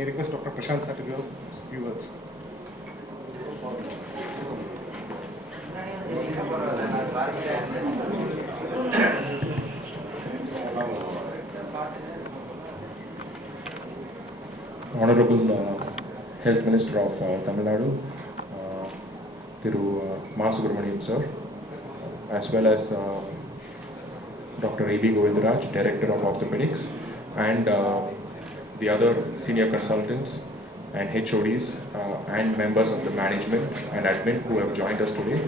I request Dr. Prashant sir to give a few words. Honourable Health Minister of Tamilnadu, Thiru Subramaniam sir, as well as Dr. A.B. Govindaraj, Director of Orthopedics, and the other senior consultants and HODs and members of the management and admin who have joined us today.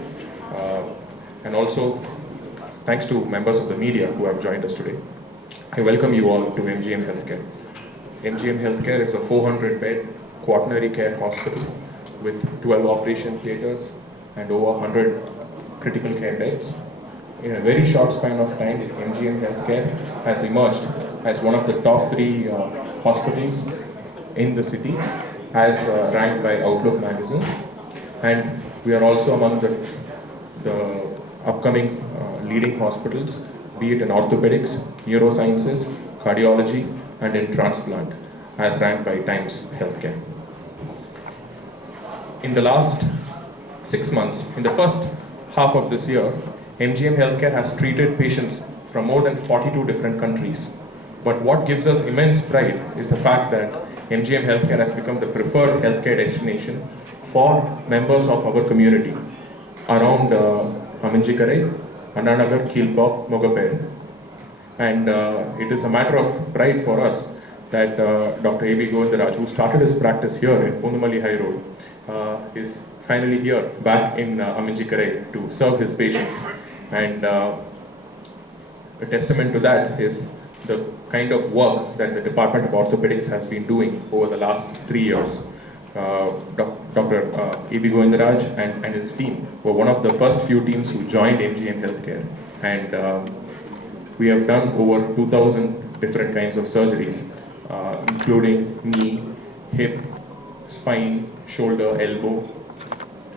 And also thanks to members of the media who have joined us today. I welcome you all to MGM Healthcare. MGM Healthcare is a 400-bed quaternary care hospital with 12 operation theatres and over 100 critical care beds. In a very short span of time, MGM Healthcare has emerged as one of the top 3 hospitals in the city, as ranked by Outlook magazine. And we are also among the upcoming leading hospitals, be it in orthopedics, neurosciences, cardiology, and in transplant, as ranked by Times Healthcare. In the last 6 months, in the first half of this year, MGM Healthcare has treated patients from more than 42 different countries. But what gives us immense pride is the fact that MGM Healthcare has become the preferred healthcare destination for members of our community around Aminjikare, Annanagar, Kilpop, Mogapere. And it is a matter of pride for us that Dr. A.B. Govindaraj, who started his practice here in Pundamali High Road, is finally here back in Aminjikare to serve his patients. And a testament to that is the kind of work that the Department of Orthopedics has been doing over the last 3 years. Dr. A.B. Govindaraj and his team were one of the first few teams who joined MGM Healthcare. And we have done over 2,000 different kinds of surgeries, including knee, hip, spine, shoulder, elbow,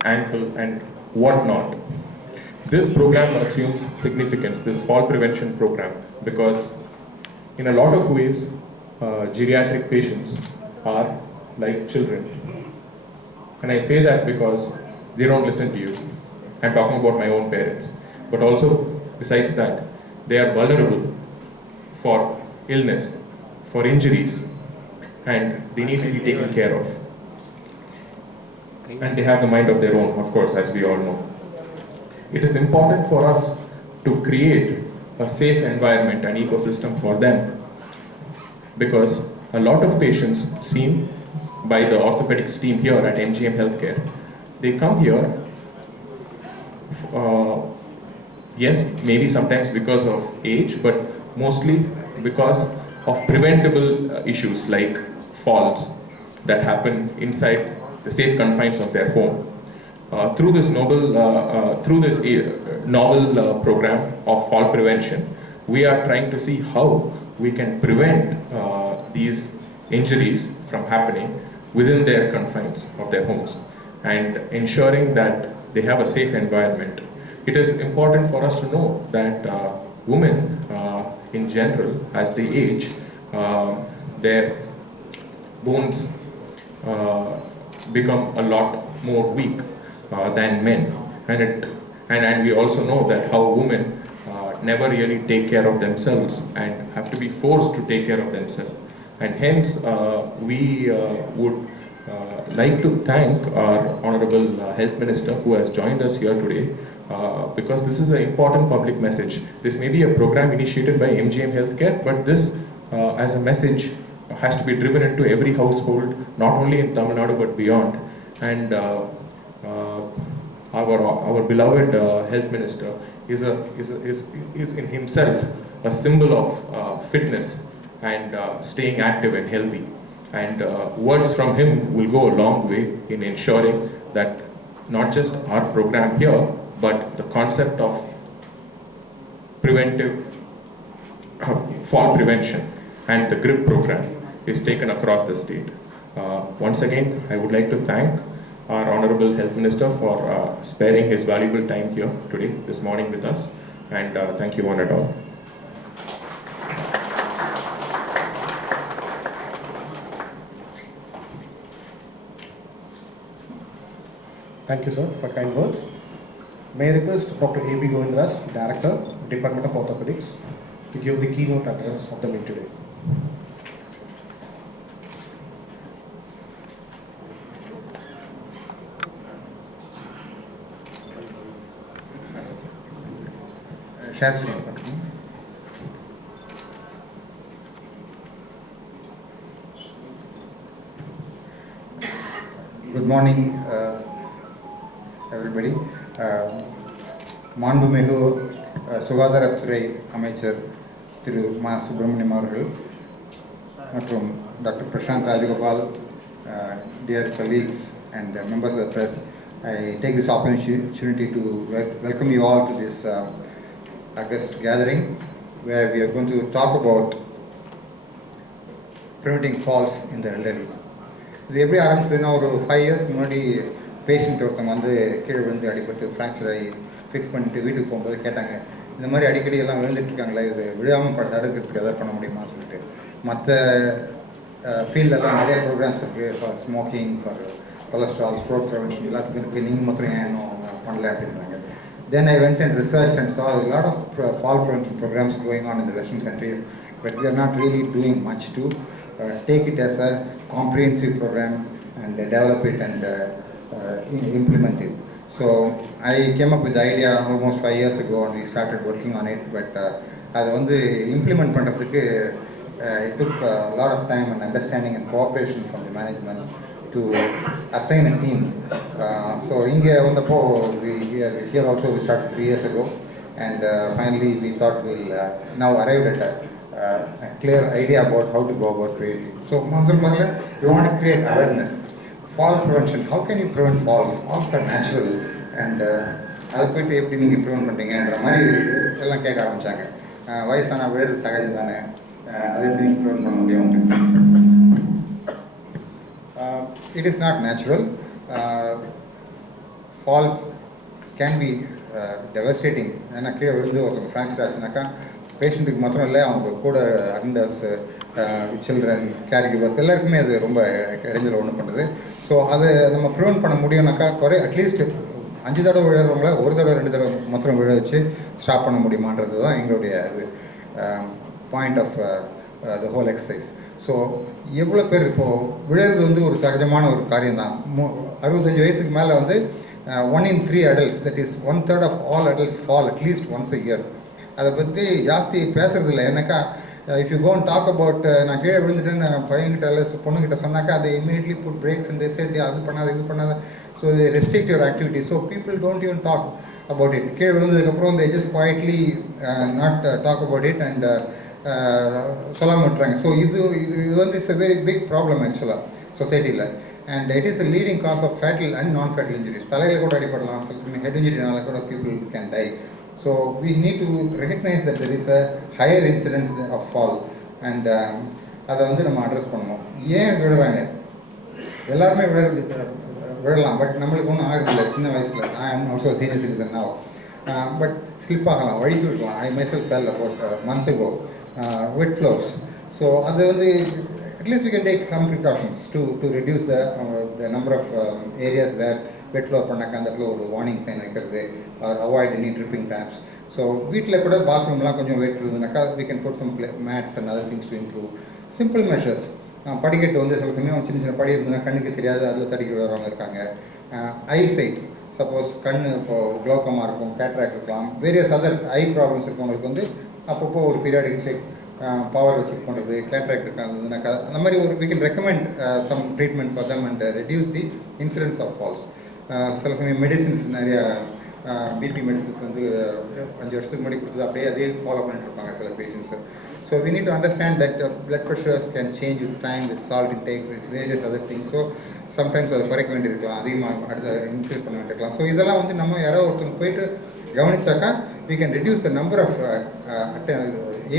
ankle, and whatnot. This program assumes significance, this fall prevention program, because in a lot of ways, geriatric patients are like children. And I say that because they don't listen to you. I'm talking about my own parents. But also, besides that, they are vulnerable for illness, for injuries, and they need to be taken care of. And they have the mind of their own, of course, as we all know. It is important for us to create a safe environment and ecosystem for them, because a lot of patients seen by the orthopedics team here at MGM Healthcare, they come here, yes, maybe sometimes because of age, but mostly because of preventable issues like falls that happen inside the safe confines of their home. Through this novel program of fall prevention, we are trying to see how we can prevent these injuries from happening within their confines of their homes and ensuring that they have a safe environment. It is important for us to know that women in general, as they age, their bones become a lot more weak than men, and we also know that how women never really take care of themselves and have to be forced to take care of themselves. And hence, we would like to thank our Honourable Health Minister who has joined us here today, because this is an important public message. This may be a program initiated by MGM Healthcare, but this as a message has to be driven into every household, not only in Tamil Nadu but beyond. And our beloved Health Minister is in himself a symbol of fitness and staying active and healthy. And words from him will go a long way in ensuring that not just our program here, but the concept of preventive fall prevention and the GRIP program is taken across the state. Once again, I would like to thank our Honourable Health Minister for sparing his valuable time here today, this morning with us, and thank you one and all. Thank you, sir, for kind words. May I request Dr. A.B. Govindraj, Director, Department of Orthopedics, to give the keynote address of the meeting today. Good morning, everybody. மாண்புமிகு சுகாதாரத்துறை அமைச்சர் திரு மா சுப்பிரமணியம் அவர்கள் மற்றும் doctor Prasanth Rajagopal, dear colleagues and members of the press, I take this opportunity to welcome you all to this August gathering where we are going to talk about preventing falls in the elderly. இது எப்படி ஆரம்பிச்சதுன்னா, ஒரு 5 years முன்னாடி patient ஒருத்தவங்க வந்து கீழே விழுந்து அடிபட்டு fracture ஆகி ஃபிக்ஸ் பண்ணிட்டு வீட்டுக்கு போகும்போது கேட்டாங்க, இந்த மாதிரி அடிக்கடி எல்லாம் விழுந்துட்டுருக்காங்களே, இது விழாமல் தடுக்கிறதுக்கு எதாவது பண்ண முடியுமான்னு சொல்லிட்டு. மற்ற ஃபீல்டெல்லாம் நிறைய ப்ரோக்ராம்ஸ் இருக்குது, for smoking, for cholesterol, stroke prevention, எல்லாத்துக்கும் இருக்குது, நீங்கள் மாத்திரம் ஏன் பண்ணல அப்படின்றாங்க. Then I went and researched and saw a lot of fall prevention programs going on in the Western countries, but we are not really doing much to take it as a comprehensive program and develop it and implement it. So I came up with the idea almost 5 years ago and we started working on it, but அதை வந்து implement பண்ணுறதுக்கு it took a lot of time and understanding and cooperation from the management to assign a team. So இங்கே வந்தப்போ here also we started 3 years ago, and finally we thought we'll now arrived at a clear idea about how to go about creating. So you want to create awareness. Fall prevention, how can you prevent falls? Falls are natural, and அதை போய்ட்டு எப்படி நீங்கள் prevent பண்ணுறீங்கன்ற மாதிரி எல்லாம் கேட்க ஆரம்பித்தாங்க. வயசான விழுறது சகஜம் தானே, அதை எப்படி நீங்கள் ப்ரிவென்ட் பண்ண முடியும்? It is not natural. Falls can be devastating. ஏன்னா கீழே விழுந்து ஒருத்தவங்க ஃப்ராக்சர் ஆச்சுனாக்கா பேஷண்ட்டுக்கு மாத்திரம் இல்லை, அவங்க கூட அட்டண்டர்ஸ், சில்ட்ரன், கேர் கிவர்ஸ் எல்லாருக்குமே அது ரொம்ப இடைஞ்சல் ஒன்று பண்ணுறது. ஸோ அதை நம்ம ப்ரிவென்ட் பண்ண முடியும்னாக்கா அட்லீஸ்ட் 5 தடவை விழுறவங்கள 1 தடவை 2 தடவை மாத்திரம் விழ வச்சு ஸ்டாப் பண்ண முடியுமான்றது தான் எங்களுடைய இது point of the whole exercise. So எவ்வளோ பேர் இப்போது விழுறது வந்து ஒரு சகஜமான ஒரு காரியம் தான். 65 வயசுக்கு மேலே வந்து 1 in 3 adults, that is 1/3 of all adults fall at least once a year. அதை பற்றி ஜாஸ்தி பேசுறது இல்லை. ஏன்னாக்கா if you gonna talk about நான் கீழே விழுந்துட்டேன்னு பையன்கிட்ட இல்லை பொண்ணுக்கிட்ட சொன்னாக்கா அதை இமீடியட்லி புட் பிரேக்ஸ் அண்ட் சேர்த்து அது பண்ணாத இது பண்ணாத, so they restrict your activity. So people don't even talk about it. கீழே விழுந்ததுக்கப்புறம் they just quietly not talk about it and சொல்லாமல் விட்டுறாங்க. ஸோ இது வந்து it's a very big problem ஆக்சுவலாக சொசைட்டியில், and it is a leading cause of fatal and non-fatal injuries. தலையில் கூட அடிப்படலாம், சில சமயம் ஹெட் இன்ஜுரினால கூட people can die. So we need to recognize that there is a higher incidence of fall, and அதை வந்து நம்ம அட்ரஸ் பண்ணணும். ஏன் விழுறாங்க? எல்லாருமே விழலாம், பட் நம்மளுக்கு ஒன்றும் ஆகுதில்லை சின்ன வயசில். I am also senior citizen now, but slip ஆகலாம், வழுக்கி விடலாம். ஐ myself fell about a month ago, wet floors. So அது வந்து at least we can take some precautions to reduce the number of areas where wet floor பண்ணாக்க அந்த இடத்துல ஒரு warning sign வைக்கிறது, or avoid any dripping taps. So வீட்டில் கூட பாத்ரூம்லாம் கொஞ்சம் வெட் இருந்ததுனாக்கா we can put some mats and other things to improve. Simple measures. படிக்கட்டு வந்து சில சமயம் சின்ன சின்ன படி இருந்ததுன்னா கண்ணுக்கு தெரியாது, அதில் தடிக்க விடுறவங்க இருக்காங்க. ஐசைட், சப்போஸ் கண்ணு இப்போது க்ளோக்கமாக இருக்கும், கேட்ராக்ட் இருக்கலாம், வேரியஸ் அதர் ஐ ப்ராப்ளம்ஸ் இருக்கவங்களுக்கு வந்து அப்பப்போ ஒரு பீரியாடிக் செக், பவர் செக் பண்ணுறது, கேட்ராக்ட் இருக்காதுனாக்கா அந்த மாதிரி ஒரு we can recommend some treatment for them and reduce the incidence of falls. சில சமயம் மெடிசின்ஸ் நிறையா பிபி மெடிசின்ஸ் வந்து 5 வருஷத்துக்கு முன்னாடி கொடுத்தது அப்படியே அதே ஃபாலோ பண்ணிட்டு இருப்பாங்க சில patients. So we need to understand that blood pressures can change with time, with salt intake, with various other things. So sometimes அதை குறைக்க வேண்டியிருக்கலாம், அதிகமாக அடுத்த இன்க்ரீஸ் பண்ண வேண்டியிருக்கலாம். ஸோ இதெல்லாம் வந்து நம்ம யாராவது ஒருத்தவங்க போயிட்டு கவனிச்சாக்கா we can reduce the number of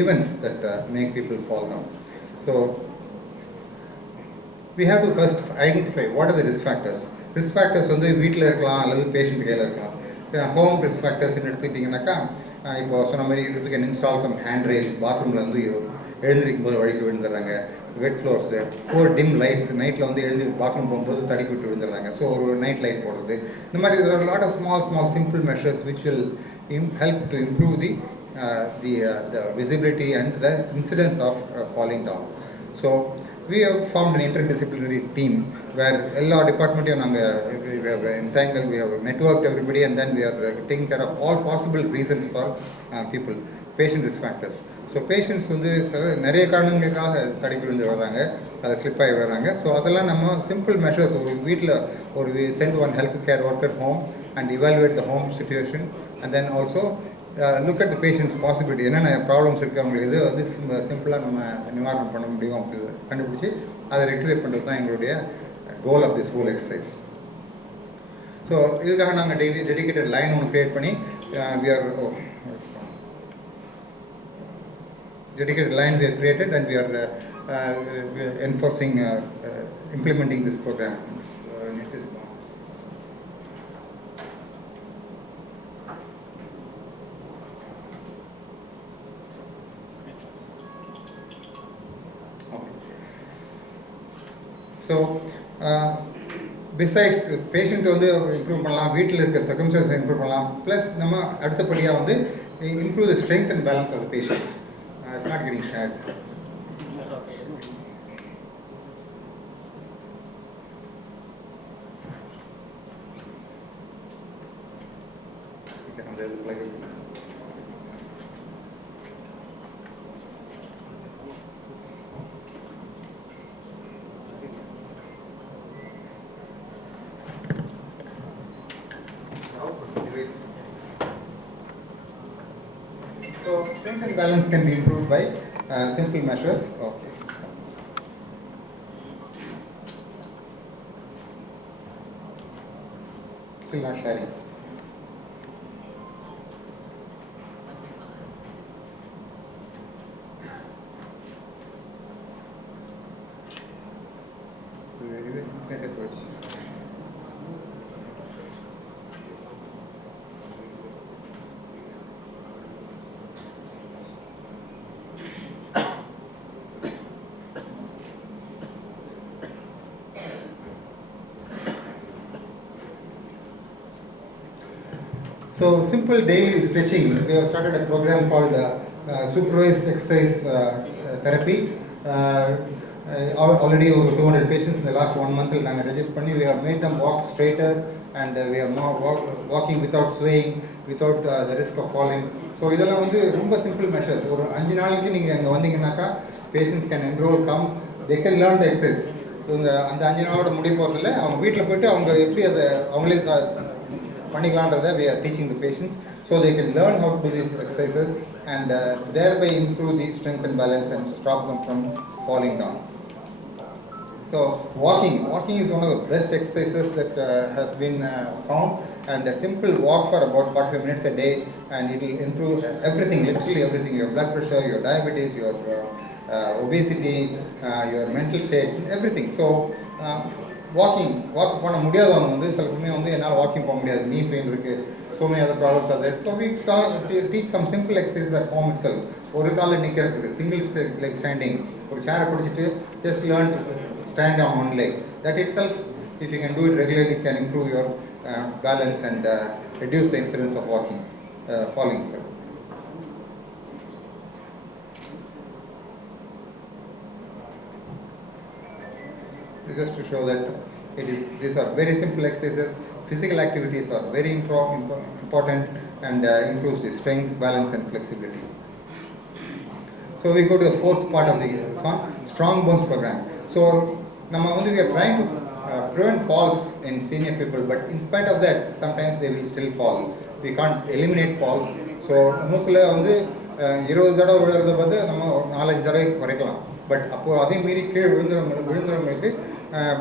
events that make people fall down. So we have to first identify what are the risk factors. Risk factors வந்து வீட்டில் இருக்கலாம் அல்லது பேஷண்ட் கையில் இருக்கலாம். ஹோம் ரிஸ்க் ஃபேக்டர்ஸ்ன்னு எடுத்துக்கிட்டிங்கனாக்கா இப்போ சொன்ன மாதிரி we can install some hand rails. பாத்ரூமில் வந்து எழுந்திருக்கும் போது வழிக்கு விழுந்துடுறாங்க, வெட் ஃப்ளோர்ஸு, ஒரு டிம் லைட்ஸ், நைட்டில் வந்து எழுந்து பாத்ரூம் போகும்போது தடுக்கி விட்டு விழுந்துடுறாங்க. ஸோ ஒரு நைட் லைட் போடுறது, இந்த மாதிரி lot of small simple measures which will help to improve the visibility and the incidence of falling down. So we have formed an interdisciplinary team where all department we have entangled, we have networked everybody, and then we are taking care of all possible reasons for people, patient risk factors. So patients வந்து நிறைய காரணங்களுக்காக தடுக்கி விழுந்து வர்றாங்க, அதை slip ஆகி வர்றாங்க. So அதெல்லாம் நம்ம சிம்பிள் மெஷர்ஸ், ஒரு வீட்டில் ஒரு send one health care worker home and evaluate the home situation, and then also look at the patient's possibility, என்னென்ன ப்ராப்ளம்ஸ் இருக்குது அவங்களுக்கு, இது வந்து சிம்பிளாக நம்ம நிவாரணம் பண்ண முடியும் அப்படி கண்டுபிடிச்சி அதை ரெக்டிஃபை பண்ணுறது தான் எங்களுடைய goal of this whole exercise. So இதுக்காக நாங்கள் டெடிகேட்டட் லைன் ஒன்று க்ரியேட் பண்ணி dedicated line we have created, and we are enforcing, implementing this program. So besides patient வந்து improve பண்ணலாம், வீட்டில் இருக்க circumstances improve பண்ணலாம், plus நம்ம அடுத்தபடியாக வந்து improve the strength and balance of the patient. It's not getting shared. Okay, now there's a plug. So strength and balance can be improved by simple measures. Okay. Still not sharing. Is it internet approach? So simple daily stretching. We have started a program called supervised exercise therapy. Already over 200 patients in the last 1 month. We have made them walk straighter, and we are now walking without swaying, without the risk of falling. So இதெல்லாம் வந்து ரொம்ப simple measures. ஒரு 5 நாளைக்கு நீங்க அங்க வந்தீங்கன்னாக்கா patients can enroll, come, they can learn the exercise. அந்த 5 நாளோட முடிய போறதில்ல, அவங்க வீட்டில் போயிட்டு அவங்க எப்படி அதை அவங்களே பண்ணிக்கலான்றதை we are teaching the patients so they can learn how to do these exercises and thereby improve the strength and balance and stop them from falling down. So walking is one of the best exercises that has been found, and a simple walk for about 45 minutes a day, and it will improve everything, literally everything, your blood pressure, your diabetes, your obesity, your mental state, everything. So walk பண்ண முடியாதவங்க வந்து சில சமயம் வந்து என்னால் walking போக முடியாது, knee pain இருக்கு, so many other problems are there. So we teach some simple exercises at home itself. ஒரு காலில் நிற்கிறதுக்கு single leg standing, ஒரு சேரை பிடிச்சிட்டு just learn to stand on one leg. That itself, if you can do it regularly, can improve your balance and reduce the incidence of falling. This is to show that these are very simple exercises. Physical activities are very important and improves the strength, balance and flexibility. So we go to the fourth part of the strong bones program. So we are trying to prevent falls in senior people, but in spite of that, sometimes they will still fall. We can't eliminate falls. So மூக்குல வந்து 20 தடவை விழுறத பார்த்து நம்ம 4-5 தடவை குறைக்கலாம். But அப்போ அதே மீறி கீழே விழுந்துறவங்களுக்கு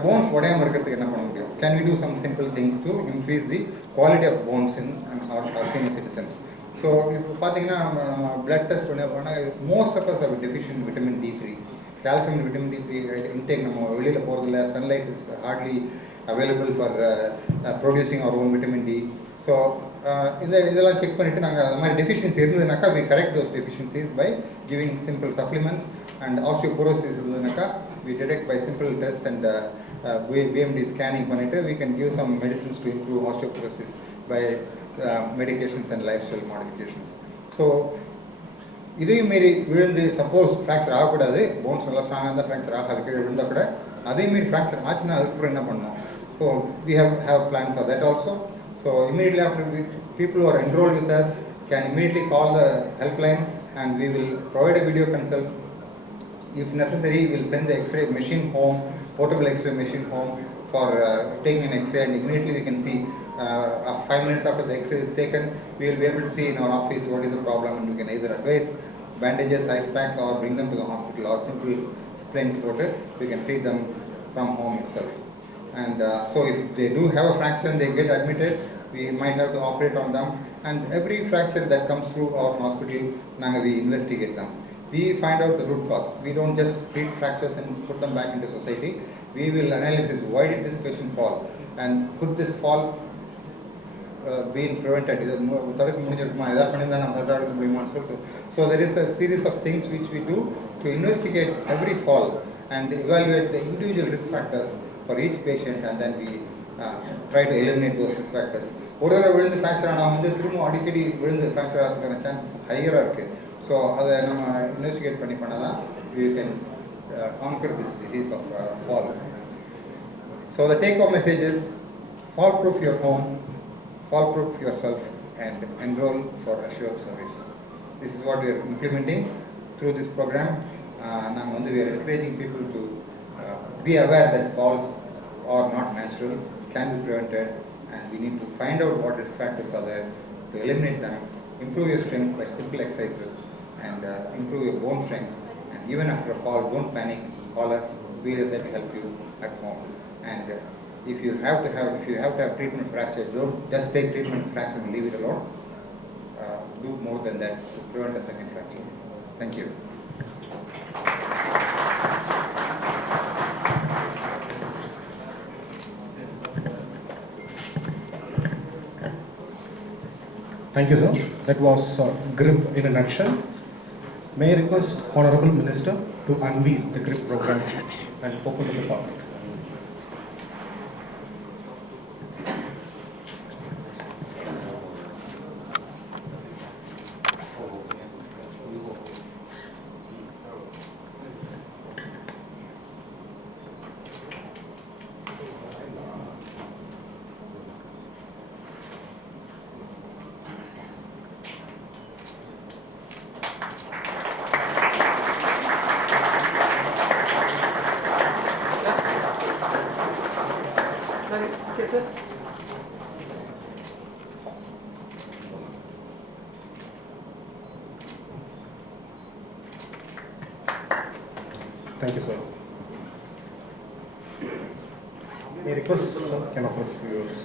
bones உடையாமல் இருக்கிறதுக்கு என்ன பண்ண முடியும்? Can we do some simple things to increase the quality of bones in our senior citizens? So இப்போ பார்த்தீங்கன்னா நம்ம பிளட் டெஸ்ட் பண்ண most of us have deficient vitamin D3. Calcium and vitamin D3 intake நம்ம வெளியில் போகிறதில்ல. Sunlight is hardly available for producing our own vitamin D. So இதெல்லாம் check பண்ணிவிட்டு நாங்கள் அந்த மாதிரி deficiency இருந்ததுனாக்கா we correct those deficiencies by giving simple supplements, and osteoporosis இருந்ததுனாக்கா we detect by simple tests and BMD scanning பண்ணிவிட்டு we can give some medicines to improve osteoporosis by medications and lifestyle modifications. So இதையும் மீறி விழுந்து suppose fracture ஆகக்கூடாது, bones நல்லா ஸ்ட்ராங்காக இருந்தால் fracture ஆகாது, கீழே விழுந்தால் கூட அதே மீறி ஃப்ராக்சர் ஆச்சுன்னா அதுக்கப்புறம் என்ன பண்ணணும்? So we have plan for that also. So immediately after, people who are enrolled with us can immediately call the helpline and we will provide a video consult. If necessary, we will send the X-ray machine home, portable X-ray machine home for taking an X-ray, and immediately we can see 5 minutes after the X-ray is taken, we will be able to see in our office what is the problem, and we can either advise bandages, ice packs, or bring them to the hospital, or simple plain spotted, we can treat them from home itself. And so if they do have a fracture and they get admitted, we might have to operate on them, and every fracture that comes through our hospital, we investigate them. We find out the root cause. We don't just treat fractures and put them back into society. We will analyze why did this patient fall, and could this fall being prevented? So there is a series of things which we do to investigate every fall and evaluate the individual risk factors for each patient, and then we try to eliminate those risk factors. ஒரு தடவை விழுந்து fracture ஆனால் திரும்ப அடிக்கடி விழுந்து fracture ஆகிறதுக்கான chances ஹையராக இருக்குது. So அதை நம்ம இன்வெஸ்டிகேட் பண்ணால் தான் we can conquer this disease of fall. So the take home message is fall proof your home, fall proof yourself, and enroll for assured service. This is what we are implementing through this program. We are encouraging people to be aware that falls are not natural, can be prevented, and we need to find out what risk factors are there to eliminate them, improve your strength by simple exercises, and improve your bone strength. And even after a fall, don't panic, call us, we are there to help you at home. And if you have to have treatment fracture, don't just take treatment fracture and leave it alone. Do more than that to prevent a second fracture. Thank you. Thank you, sir. That was GRIP in a nutshell. May I request Honourable Minister to unveil the GRIP program and open to the public. Thank you, sir. May I request, sir, can offer a few words.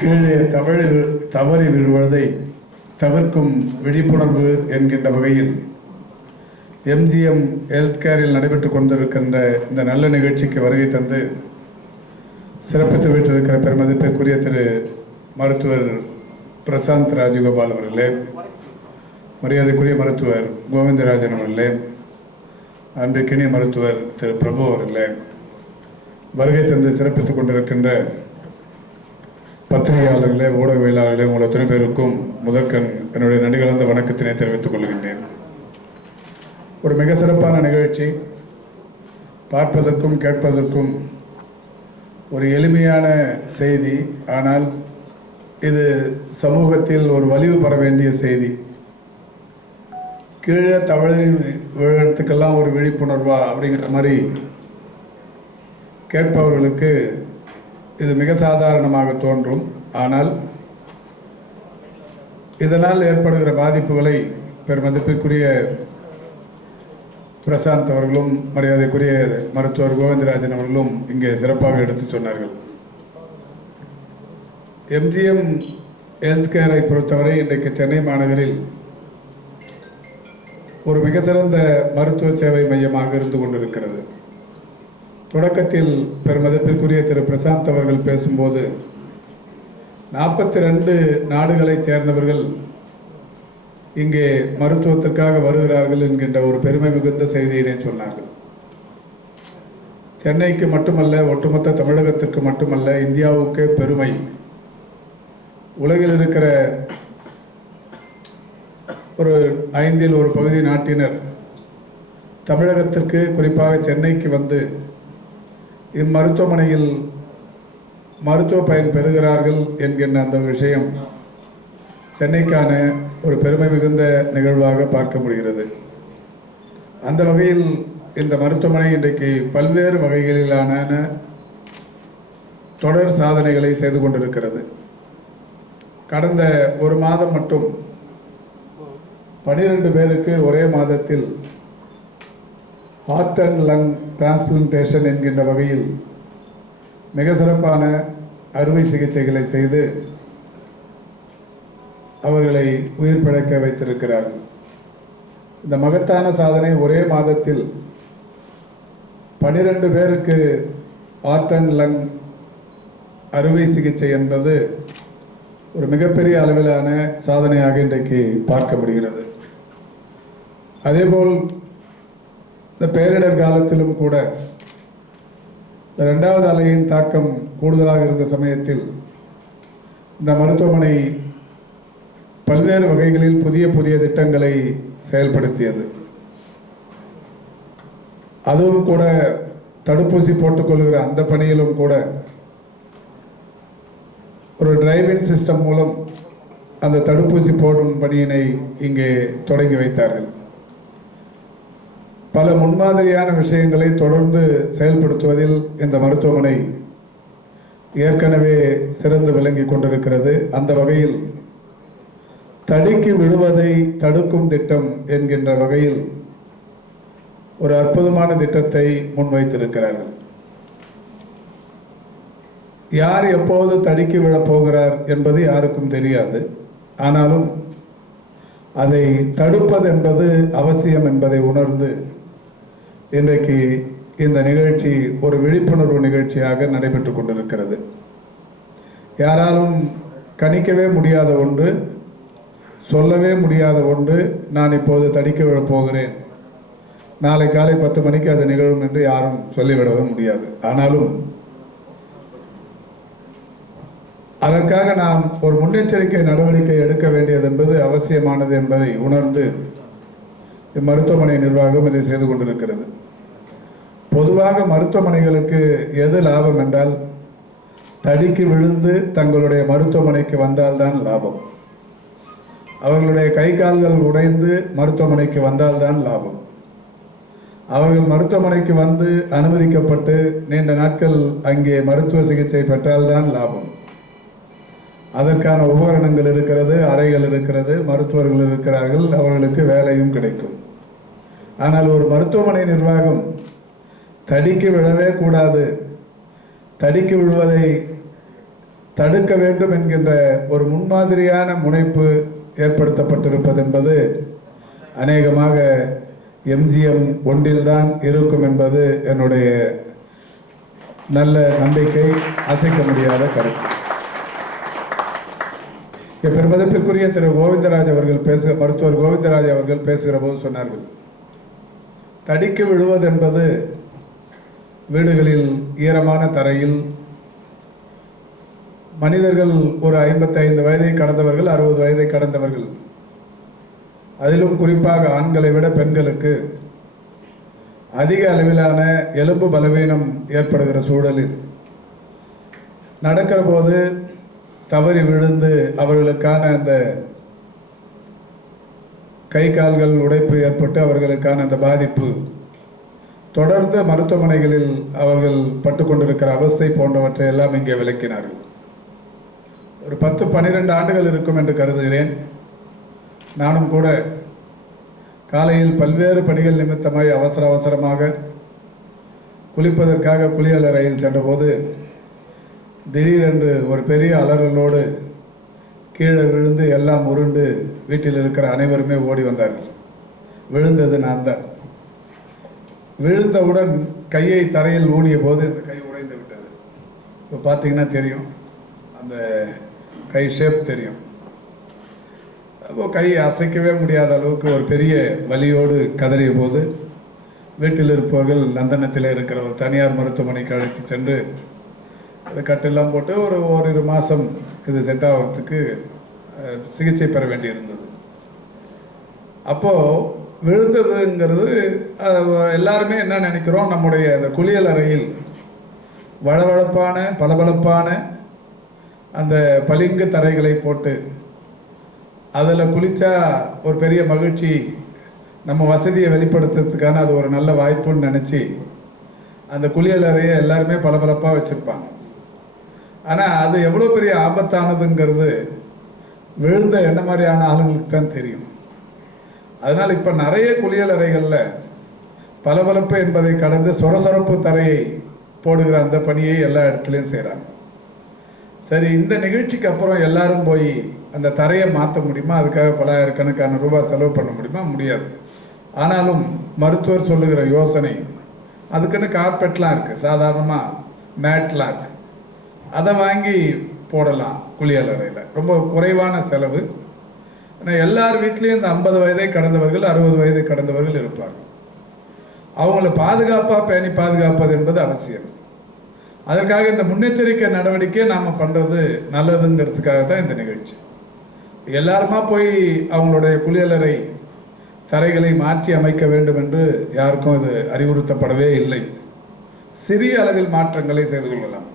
கீழே தவறி விழுவதை தவிர்க்கும் விழிப்புணர்வு என்கின்ற வகையில் MGM Healthcareல் நடைபெற்று கொண்டிருக்கின்ற இந்த நல்ல நிகழ்ச்சிக்கு வருகை தந்து சிறப்பித்து விட்டிருக்கிற பெருமதிப்பிற்குரிய திரு மருத்துவர் பிரசாந்த் ராஜகோபால் அவர்களே, மரியாதைக்குரிய மருத்துவர் கோவிந்தராஜன் அவர்களே, அன்பிற்கினிய மருத்துவர் திரு பிரபு அவர்களே, வருகை தந்து சிறப்பித்துக் கொண்டிருக்கின்ற பத்திரிகையாளர்களே, ஊடகவியலாளர்களே, உங்கள் அத்தனை பேருக்கும் முதற்கண் என்னுடைய நடிகலந்த வணக்கத்தினை தெரிவித்துக் கொள்கின்றேன். ஒரு மிக சிறப்பான நிகழ்ச்சி, பார்ப்பதற்கும் கேட்பதற்கும் ஒரு எளிமையான செய்தி, ஆனால் இது சமூகத்தில் ஒரு வலிவு பெற வேண்டிய செய்தி. கீழே தவறி விழுறதுக்கெல்லாம் ஒரு விழிப்புணர்வா அப்படிங்கிற மாதிரி கேட்பவர்களுக்கு இது மிக சாதாரணமாக தோன்றும். ஆனால் இதனால் ஏற்படுகிற பாதிப்புகளை பெருமதிப்பிற்குரிய பிரசாந்த் அவர்களும் மரியாதைக்குரிய மருத்துவர் கோவிந்தராஜன் அவர்களும் இங்கே சிறப்பாக எடுத்து சொன்னார்கள். MGM ஹெல்த் கேரை பொறுத்தவரை இன்றைக்கு சென்னை மாநகரில் ஒரு மிக சிறந்த மருத்துவ சேவை மையமாக இருந்து கொண்டிருக்கிறது. தொடக்கத்தில் பெருமதிப்பிற்குரிய திரு பிரசாந்த் அவர்கள் பேசும்போது 42 நாடுகளைச் சேர்ந்தவர்கள் இங்கே மருத்துவத்திற்காக வருகிறார்கள் என்கின்ற ஒரு பெருமை மிகுந்த செய்தியினை சொன்னார்கள். சென்னைக்கு மட்டுமல்ல, ஒட்டுமொத்த தமிழகத்திற்கு மட்டுமல்ல, இந்தியாவுக்கே பெருமை. உலகில் இருக்கிற ஒரு 5இல் 1 பகுதி நாட்டினர் தமிழகத்திற்கு, குறிப்பாக சென்னைக்கு வந்து இம்மருத்துவமனையில் மருத்துவ பயன் பெறுகிறார்கள் என்கின்ற அந்த விஷயம் சென்னைக்கான ஒரு பெருமை மிகுந்த நிகழ்வாக பார்க்க முடிகிறது. அந்த வகையில் இந்த மருத்துவமனை இன்றைக்கு பல்வேறு வகைகளிலான தொடர் சாதனைகளை செய்து கொண்டிருக்கிறது. கடந்த ஒரு மாதம் மட்டும் 12 பேருக்கு ஒரே மாதத்தில் ஹார்ட் அண்ட் லங் டிரான்ஸ்பிளான்டேஷன் என்கின்ற வகையில் மிக சிறப்பான அறுவை சிகிச்சைகளை செய்து அவர்களை உயிர் பிழைக்க வைத்திருக்கிறார்கள். இந்த மகத்தான சாதனை, ஒரே மாதத்தில் 12 பேருக்கு ஹார்ட் அண்ட் லங் அறுவை சிகிச்சை என்பது ஒரு மிகப்பெரிய அளவிலான சாதனையாக இன்றைக்கு பார்க்க முடிகிறது. அதேபோல் இந்த பேரிடர் காலத்திலும் கூட இந்த 2வது அலையின் தாக்கம் கூடுதலாக இருந்த சமயத்தில் இந்த மருத்துவமனை பல்வேறு வகைகளில் புதிய புதிய திட்டங்களை செயல்படுத்தியது. அதுவும் கூட தடுப்பூசி போட்டுக்கொள்கிற அந்த பணியிலும் கூட ஒரு டிரைவிங் சிஸ்டம் மூலம் அந்த தடுப்பூசி போடும் பணியினை இங்கே தொடங்கி வைத்தார்கள். பல முன்மாதிரியான விஷயங்களை தொடர்ந்து செயல்படுத்துவதில் இந்த மருத்துவமனை ஏற்கனவே சிறந்து விளங்கி கொண்டிருக்கிறது. அந்த வகையில் தடுக்கி விழுவதை தடுக்கும் திட்டம் என்கின்ற வகையில் ஒரு அற்புதமான திட்டத்தை முன்வைத்திருக்கிறார்கள். யார் எப்போது தடுக்கி விழப் போகிறார் என்பது யாருக்கும் தெரியாது. ஆனாலும் அதை தடுப்பது என்பது அவசியம் என்பதை உணர்ந்து இன்றைக்கு இந்த நிகழ்ச்சி ஒரு விழிப்புணர்வு நிகழ்ச்சியாக நடைபெற்று கொண்டிருக்கிறது. யாராலும் கணிக்கவே முடியாத ஒன்று, சொல்லவே முடியாத ஒன்று, நான் இப்போது தடுக்கி விழப் போகிறேன், நாளை காலை 10 மணிக்கு அது நிகழும் என்று யாரும் சொல்லிவிடவே முடியாது. ஆனாலும் அதற்காக நாம் ஒரு முன்னெச்சரிக்கை நடவடிக்கை எடுக்க வேண்டியது என்பது அவசியமானது என்பதை உணர்ந்து மருத்துவமனை நிர்வாகம் இதை செய்து கொண்டிருக்கிறது. பொதுவாக மருத்துவமனைகளுக்கு எது லாபம் என்றால், தடுக்கி விழுந்து தங்களுடைய மருத்துவமனைக்கு வந்தால்தான் லாபம். அவர்களுடைய கை கால்கள் உடைந்து மருத்துவமனைக்கு வந்தால்தான் லாபம். அவர்கள் மருத்துவமனைக்கு வந்து அனுமதிக்கப்பட்டு நீண்ட நாட்கள் அங்கே மருத்துவ சிகிச்சை பெற்றால்தான் லாபம். அதற்கான உபகரணங்கள் இருக்கிறது, அறைகள் இருக்கிறது, மருத்துவர்கள் இருக்கிறார்கள், அவர்களுக்கு வேலையும் கிடைக்கும். ஆனால் ஒரு மருத்துவமனை நிர்வாகம் தடுக்கி விழவே கூடாது, தடுக்கி விழுவதை தடுக்க வேண்டும் என்கின்ற ஒரு முன்மாதிரியான முனைப்பு ஏற்படுத்தப்பட்டிருப்பது என்பது அநேகமாக MGM ஒன்றில்தான் இருக்கும் என்பது என்னுடைய நல்ல நம்பிக்கை, அசைக்க முடியாத கருத்து. பெருமதிப்பிற்குரிய திரு கோவிந்தராஜ் அவர்கள் மருத்துவர் கோவிந்தராஜ் அவர்கள் பேசுகிற போது சொன்னார்கள், தடுக்கி விழுவது என்பது வீடுகளில் ஈரமான தரையில் மனிதர்கள் ஒரு 55 வயதை கடந்தவர்கள், 60 வயதை கடந்தவர்கள், அதிலும் குறிப்பாக ஆண்களை விட பெண்களுக்கு அதிக அளவிலான எலும்பு பலவீனம் ஏற்படுகிற சூழலில் நடக்கிற போது தவறி விழுந்து அவர்களுக்கான அந்த கை கால்கள் உடைப்பு ஏற்பட்டு அவர்களுக்கான அந்த பாதிப்பு தொடர்ந்து மருத்துவமனைகளில் அவர்கள் பட்டுக்கொண்டிருக்கிற அவஸ்தை போன்றவற்றை எல்லாம் இங்கே விளக்கினார்கள். ஒரு 10-12 ஆண்டுகள் இருக்கும் என்று கருதுகிறேன். நானும் கூட காலையில் பல்வேறு பணிகள் நிமித்தமாய் அவசரமாக குளிப்பதற்காக குளியலறையில் சென்றபோது திடீரென்று ஒரு பெரிய அலறலோடு கீழே விழுந்து எல்லாம் உருண்டு வீட்டில் இருக்கிற அனைவருமே ஓடி வந்தார்கள். விழுந்தது நான் தான். விழுந்தவுடன் கையை தரையில் ஊனிய போது அந்த கை உடைந்து விட்டது. இப்போ பார்த்தீங்கன்னா தெரியும், அந்த கை ஷேப் தெரியும். அப்போது கை அசைக்கவே முடியாத அளவுக்கு ஒரு பெரிய வலியோடு கதறிய போது வீட்டில் இருப்பவர்கள் லண்டனத்தில் இருக்கிற ஒரு தனியார் மருத்துவமனைக்கு அழைத்து சென்று அது கட்டெல்லாம் போட்டு ஓரிரு மாதம் இது செட் ஆகிறதுக்கு சிகிச்சை பெற வேண்டியிருந்தது. அப்போது விழுந்ததுங்கிறது எல்லாருமே என்ன நினைக்கிறோம், நம்முடைய அந்த குளியல் அறையில் வளவளப்பான பளபளப்பான அந்த பளிங்கு தரைகளை போட்டு அதில் குளித்தா ஒரு பெரிய மகிழ்ச்சி, நம்ம வசதியை வெளிப்படுத்துறதுக்கான அது ஒரு நல்ல வாய்ப்புன்னு நினச்சி அந்த குளியல் அறையை எல்லாருமே பளபளப்பாக வச்சுருப்பாங்க. ஆனால் அது எவ்வளோ பெரிய ஆபத்தானதுங்கிறது விழுந்த என்ன மாதிரியான ஆளுங்களுக்கு தான் தெரியும். அதனால் இப்போ நிறைய குளியல் அறைகளில் பளபளப்பு என்பதை கடந்து சொரசொரப்பு தரையை போடுகிற அந்த பணியை எல்லா இடத்துலையும் செய்கிறாங்க. சரி, இந்த நிகழ்ச்சிக்கு அப்புறம் எல்லாரும் போய் அந்த தரையை மாற்ற முடியுமா? அதுக்காக பலாயிரக்கணக்கான ரூபாய் செலவு பண்ண முடியுமா? முடியாது. ஆனாலும் மருத்துவர் சொல்லுகிற யோசனை, அதுக்குன்னு கார்பெட்லாம் இருக்குது, சாதாரணமாக மேட்லாம் இருக்குது, அதை வாங்கி போடலாம் குளியல் அறையில், ரொம்ப குறைவான செலவு. ஆனால் எல்லார் வீட்லேயும் இந்த 50 வயதை கடந்தவர்கள் 60 வயதை கடந்தவர்கள் இருப்பார்கள். அவங்கள பாதுகாப்பாக பேணி பாதுகாப்பது என்பது அவசியம். அதற்காக இந்த முன்னெச்சரிக்கை நடவடிக்கையை நாம் பண்ணுறது நல்லதுங்கிறதுக்காக தான் இந்த நிகழ்ச்சி. எல்லாருமா போய் அவங்களுடைய குளியலறை தரைகளை மாற்றி அமைக்க வேண்டும் என்று யாருக்கும் இது அறிவுறுத்தப்படவே இல்லை. சிறிய அளவில் மாற்றங்களை செய்து கொள்ளலாம்.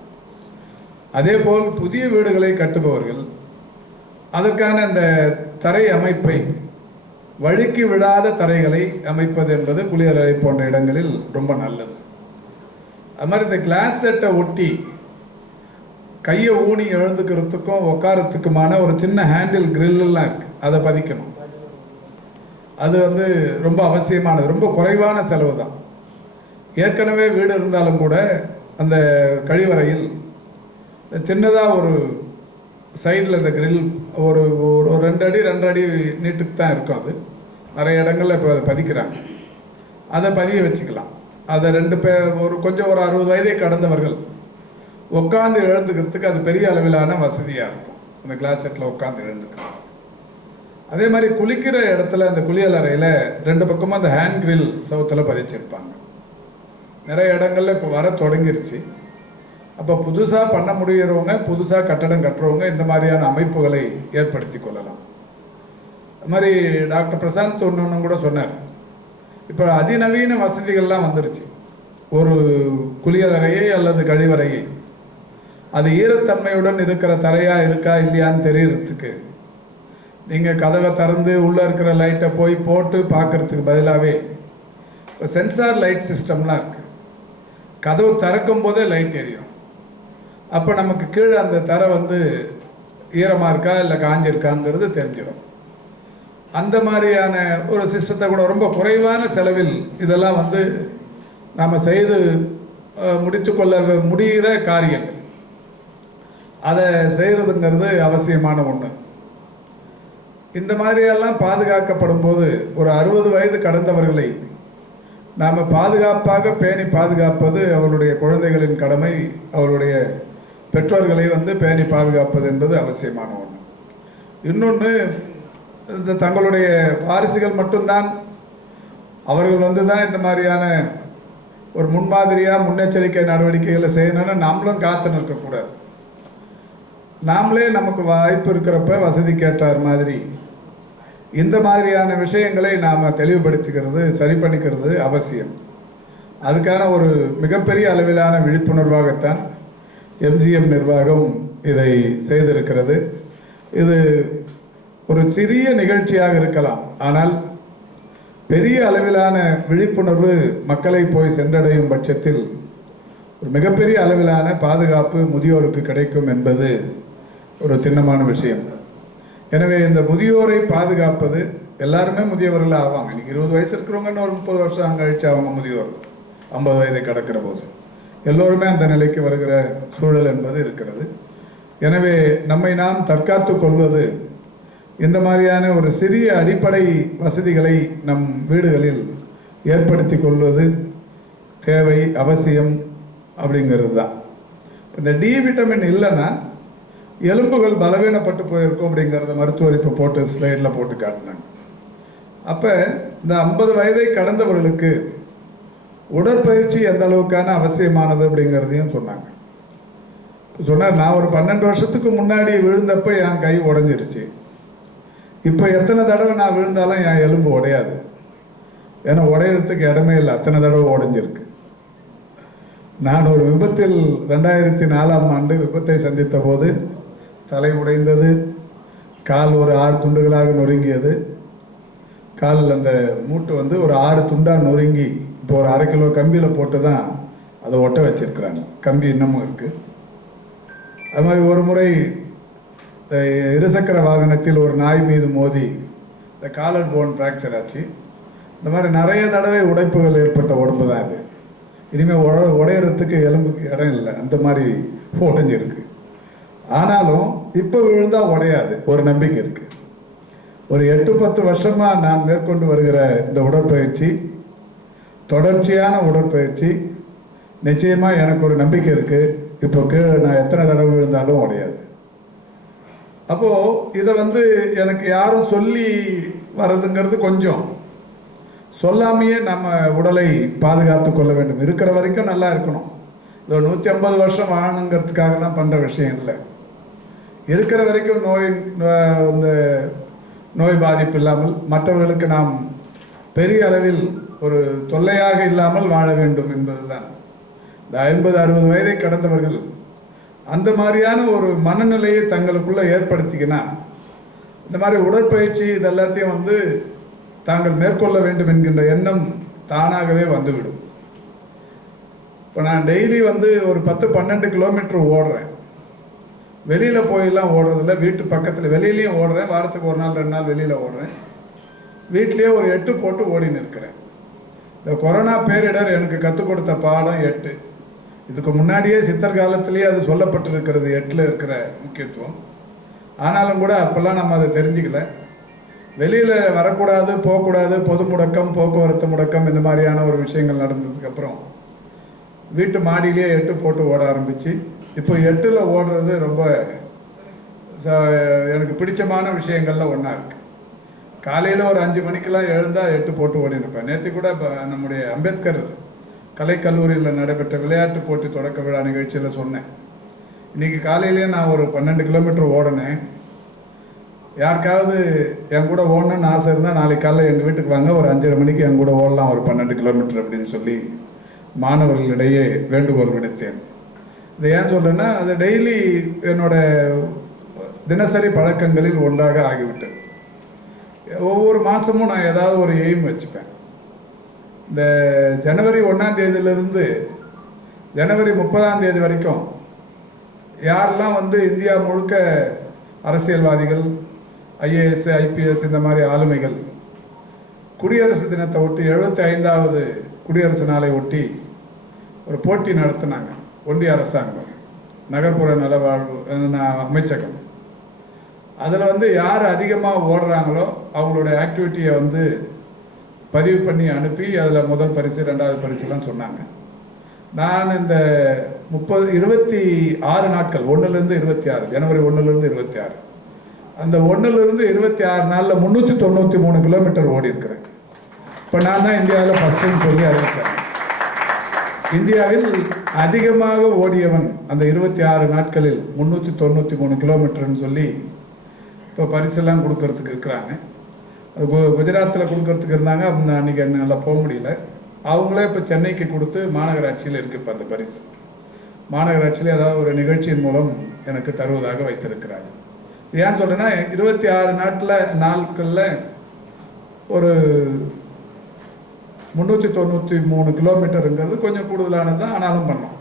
அதேபோல் புதிய வீடுகளை கட்டுபவர்கள் அதற்கான அந்த தரை அமைப்பை, வழுக்கி விடாத தரைகளை அமைப்பது என்பது குளியலறை போன்ற இடங்களில் ரொம்ப நல்லது. அது மாதிரி இந்த கிளாஸ் செட்டை ஒட்டி கையை ஊனி எழுந்துக்கிறதுக்கும் உட்காரத்துக்குமான ஒரு சின்ன ஹேண்டில் கிரில்லாம் இருக்குது, அதை பதிக்கணும். அது ரொம்ப அவசியமானது. ரொம்ப குறைவான செலவு தான். ஏற்கனவே வீடு இருந்தாலும் கூட அந்த கழிவறையில் சின்னதாக ஒரு சைடில் இந்த கிரில் ஒரு 2 அடி 2 அடி நீட்டுக்கு தான் இருக்கும். அது நிறைய இடங்களில் இப்போ அதை பதிக்கிறாங்க. அதை பதிய வச்சுக்கலாம். அதை 2 பேர் ஒரு 60 வயதை கடந்தவர்கள் உட்காந்து எழுந்துக்கிறதுக்கு அது பெரிய அளவிலான வசதியாக இருக்கும், அந்த கிளாஸ் செட்டில் உட்காந்து எழுந்துக்கிறது. அதே மாதிரி குளிக்கிற இடத்துல அந்த குளியல் அறையில் 2 பக்கமும் அந்த ஹேண்ட் கிரில் சவுத்தில் பதிச்சிருப்பாங்க. நிறைய இடங்கள்ல இப்போ வர தொடங்கிருச்சு. அப்போ புதுசாக பண்ண முடிகிறவங்க, புதுசாக கட்டடம் கட்டுறவங்க இந்த மாதிரியான அமைப்புகளை ஏற்படுத்தி கொள்ளலாம். அது மாதிரி டாக்டர் பிரசாந்த் ஒன்று கூட சொன்னார், இப்போ அதிநவீன வசதிகள்லாம் வந்துருச்சு. ஒரு குளியலறையை அல்லது கழிவறையை அது ஈரத்தன்மையுடன் இருக்கிற தரையாக இருக்கா இல்லையான்னு தெரியறதுக்கு நீங்கள் கதவை திறந்து உள்ளே இருக்கிற லைட்டை போய் போட்டு பார்க்குறதுக்கு பதிலாகவே இப்போ சென்சார் லைட் சிஸ்டம்லாம் இருக்குது. கதவு திறக்கும் போதே லைட் எரியும். அப்போ நமக்கு கீழே அந்த தரை ஈரமாக இருக்கா இல்லை காஞ்சிருக்காங்கிறது தெரிஞ்சிடும். அந்த மாதிரியான ஒரு சிஸ்டத்தை கூட ரொம்ப குறைவான செலவில் இதெல்லாம் நாம் செய்து முடித்து கொள்ள முடிகிற காரியங்கள். அதை செய்கிறதுங்கிறது அவசியமான ஒன்று. இந்த மாதிரியெல்லாம் பாதுகாக்கப்படும் போது ஒரு 60 வயது கடந்தவர்களை நாம் பாதுகாப்பாக பேணி பாதுகாப்பது அவருடைய குழந்தைகளின் கடமை. அவருடைய பெற்றோர்களை பேணி பாதுகாப்பது என்பது அவசியமான ஒன்று. இன்னொன்று, இந்த தங்களுடைய வாரிசுகள் மட்டும்தான் அவர்கள் தான் இந்த மாதிரியான ஒரு முன்மாதிரியாக முன்னெச்சரிக்கை நடவடிக்கைகளை செய்யணும்னு நாமளும் காத்து நிற்கக்கூடாது. நாமளே நமக்கு வாய்ப்பு இருக்கிறப்ப வசதி கேட்டார் மாதிரி இந்த மாதிரியான விஷயங்களை நாம் தெளிவுபடுத்திக்கிறது, சரி பண்ணிக்கிறது அவசியம். அதுக்கான ஒரு மிகப்பெரிய அளவிலான விழிப்புணர்வாகத்தான் MGM நிர்வாகம் இதை செய்திருக்கிறது. இது ஒரு சிறிய நிகழ்ச்சியாக இருக்கலாம், ஆனால் பெரிய அளவிலான விழிப்புணர்வு மக்களை போய் சென்றடையும் பட்சத்தில் ஒரு மிகப்பெரிய அளவிலான பாதுகாப்பு முதியோருக்கு கிடைக்கும் என்பது ஒரு திண்ணமான விஷயம். எனவே இந்த முதியோரை பாதுகாப்பது, எல்லாருமே முதியவர்கள் ஆவாங்க. இன்றைக்கி 20 வயசு இருக்கிறவங்கன்னு ஒரு 30 வருஷம் கழிச்சு அவங்க முதியோர் 50 வயதை கடக்கிற போது எல்லோருமே அந்த நிலைக்கு வருகிற சூழல் என்பது இருக்கிறது. எனவே நம்மை நாம் தற்காத்து கொள்வது இந்த மாதிரியான ஒரு சிறிய அடிப்படை வசதிகளை நம் வீடுகளில் ஏற்படுத்தி கொள்வது தேவை, அவசியம் அப்படிங்கிறது தான். இந்த டி விட்டமின் இல்லைன்னா எலும்புகள் பலவீனப்பட்டு போயிருக்கும் அப்படிங்கிறத மருத்துவர் இப்போ போட்டு ஸ்லைடில் போட்டு காட்டினாங்க. அப்போ இந்த 50 வயதை கடந்தவர்களுக்கு உடற்பயிற்சி எந்த அளவுக்கான அவசியமானது அப்படிங்கிறதையும் சொன்னாங்க. சொன்னார், நான் ஒரு 12 வருஷத்துக்கு முன்னாடி விழுந்தப்போ என் கை உடஞ்சிருச்சு. இப்போ எத்தனை தடவை நான் விழுந்தாலும் என் எலும்பு உடையாது. ஏன்னா உடையிறதுக்கு இடமே இல்லை, அத்தனை தடவை உடைஞ்சிருக்கு. நான் ஒரு விபத்தில் 2004ஆம் ஆண்டு விபத்தை சந்தித்த போது தலை உடைந்தது, கால் ஒரு 6 துண்டுகளாக நொறுங்கியது. காலில் அந்த மூட்டு வந்து ஒரு 6 துண்டாக நொறுங்கி இப்போ ஒரு 1/2 கிலோ கம்பியில் போட்டு தான் அதை ஒட்ட வச்சிருக்கிறாங்க. கம்பி இன்னமும் இருக்குது. அது மாதிரி ஒரு முறை இருசக்கர வாகனத்தில் ஒரு நாய் மீது மோதி இந்த காலர் போன் ஃப்ராக்சர் ஆச்சு. இந்த மாதிரி நிறைய தடவை உடைப்புகள் ஏற்பட்ட உடம்பு தான் இது. இனிமேல் உடையிறதுக்கு எலும்புக்கு இடம் இல்லை, அந்த மாதிரி உடைஞ்சிருக்கு. ஆனாலும் இப்போ விழுந்தால் உடையாது, ஒரு நம்பிக்கை இருக்குது. ஒரு 8-10 வருஷமாக நான் மேற்கொண்டு வருகிற இந்த உடற்பயிற்சி, தொடர்ச்சியான உடற்பயிற்சி, நிச்சயமாக எனக்கு ஒரு நம்பிக்கை இருக்குது. இப்போ கீழே நான் எத்தனை தடவை விழுந்தாலும் உடையாது. அப்போது இதை வந்து எனக்கு யாரும் சொல்லி வர்றதுங்கிறது கொஞ்சம் சொல்லாமையே நம்ம உடலை பாதுகாத்து கொள்ள வேண்டும். இருக்கிற வரைக்கும் நல்லா இருக்கணும். இதோ 150 வருஷம் வாழணுங்கிறதுக்காகலாம் பண்ணுற விஷயம் இல்லை. இருக்கிற வரைக்கும் இந்த நோய் பாதிப்பு இல்லாமல் மற்றவர்களுக்கு நாம் பெரிய அளவில் ஒரு தொல்லையாக இல்லாமல் வாழ வேண்டும் என்பதுதான். இந்த 50-60 வயதை கடந்தவர்கள் அந்த மாதிரியான ஒரு மனநிலையை தங்களுக்குள்ளே ஏற்படுத்திக்கினா இந்த மாதிரி உடற்பயிற்சி இது எல்லாத்தையும் வந்து தாங்கள் மேற்கொள்ள வேண்டும் என்கின்ற எண்ணம் தானாகவே வந்துவிடும். இப்போ நான் டெய்லி வந்து ஒரு 10-12 கிலோமீட்டர் ஓடுறேன். வெளியில் போயெல்லாம் ஓடுறதில்ல, வீட்டு பக்கத்தில் வெளியிலையும் ஓடுறேன். வாரத்துக்கு 1 நாள் 2 நாள் வெளியில் ஓடுறேன். வீட்லேயே ஒரு 8 போட்டு ஓடின்னு இருக்கிறேன். இந்த கொரோனா பேரிடர் எனக்கு கற்றுக் கொடுத்த பாடம் 8. இதுக்கு முன்னாடியே சித்தர் காலத்திலேயே அது சொல்லப்பட்டிருக்கிறது 8ல் இருக்கிற முக்கியத்துவம். ஆனாலும் கூட அப்போல்லாம் நம்ம அதை தெரிஞ்சுக்கல. வெளியில் வரக்கூடாது, போகக்கூடாது, பொது முடக்கம், போக்குவரத்து முடக்கம், இந்த மாதிரியான ஒரு விஷயங்கள் நடந்ததுக்கப்புறம் வீட்டு மாடியிலேயே 8 போட்டு ஓட ஆரம்பித்து இப்போ 8ல் ஓடுறது ரொம்ப எனக்கு பிடிச்சமான விஷயங்கள்ல ஒன்றா இருக்குது. காலையில் ஒரு 5 மணிக்கெல்லாம் எழுந்தால் 8 போட்டு ஓடினிருப்பேன். நேற்று கூட இப்போ நம்முடைய அம்பேத்கர் கலைக்கல்லூரியில் நடைபெற்ற விளையாட்டு போட்டி தொடக்க விழா நிகழ்ச்சியில் சொன்னேன். இன்றைக்கி காலையிலேயே நான் ஒரு 12 கிலோமீட்டர் ஓடினேன். யாருக்காவது என் கூட ஓடணும்னு ஆசை இருந்தால் நாளைக்கு காலையில் எங்கள் வீட்டுக்கு வாங்க, ஒரு 5:30 மணிக்கு என் கூட ஓடலாம் ஒரு 12 கிலோமீட்டர் அப்படின்னு சொல்லி மாணவர்களிடையே வேண்டுகோள் விடுத்தேன். இதை ஏன் சொல்கிறேன்னா, அது டெய்லி என்னோட தினசரி பழக்கங்களில் ஒன்றாக ஆகிவிட்டது. ஒவ்வொரு மாதமும் நான் ஏதாவது ஒரு எய்ம் வச்சுப்பேன். இந்த ஜனவரி 1ஆம் தேதியிலிருந்து ஜனவரி 30ஆம் தேதி வரைக்கும் யாரெல்லாம் வந்து இந்தியா முழுக்க அரசியல்வாதிகள், ஐஏஎஸ், ஐபிஎஸ் இந்த மாதிரி ஆளுமைகள் குடியரசு தினத்தை ஒட்டி 75வது குடியரசு நாளை ஒட்டி ஒரு போட்டி நடத்தினாங்க. ஒன்றிய அரசாங்கம், நகர்ப்புற நலவாழ்வு அமைச்சகம். அதில் வந்து யார் அதிகமாக ஓடுறாங்களோ அவங்களோட ஆக்டிவிட்டியை வந்து பதிவு பண்ணி அனுப்பி அதில் முதல் பரிசு 2வது பரிசுலாம் சொன்னாங்க. நான் இந்த 26 நாட்கள் 1லேருந்து 26 ஜனவரி 1லேருந்து 26 அந்த 1லேருந்து 26 நாளில் 393 கிலோமீட்டர் ஓடி இருக்கிறேன். இப்போ நான் தான் இந்தியாவில் ஃபஸ்ட்டுன்னு சொல்லி அறிவித்தேன். இந்தியாவில் அதிகமாக ஓடியவன் அந்த 26 நாட்களில் 393 கிலோமீட்டர்னு சொல்லி இப்போ பரிசெல்லாம் கொடுக்கறதுக்கு இருக்கிறாங்க. அது குஜராத்தில் கொடுக்கறதுக்கு இருந்தாங்க. அன்றைக்கி என்னால் போக முடியல. அவங்களே இப்போ சென்னைக்கு கொடுத்து மாநகராட்சியில் இருக்குது இப்போ அந்த பரிசு. மாநகராட்சியில் ஏதாவது ஒரு நிகழ்ச்சியின் மூலம் எனக்கு தருவதாக வைத்திருக்கிறாங்க. ஏன் சொல்கிறேன்னா, 26 நாட்களில் ஒரு 393 கிலோமீட்டருங்கிறது கொஞ்சம் கூடுதலானது தான், ஆனாலும் பண்ணோம்.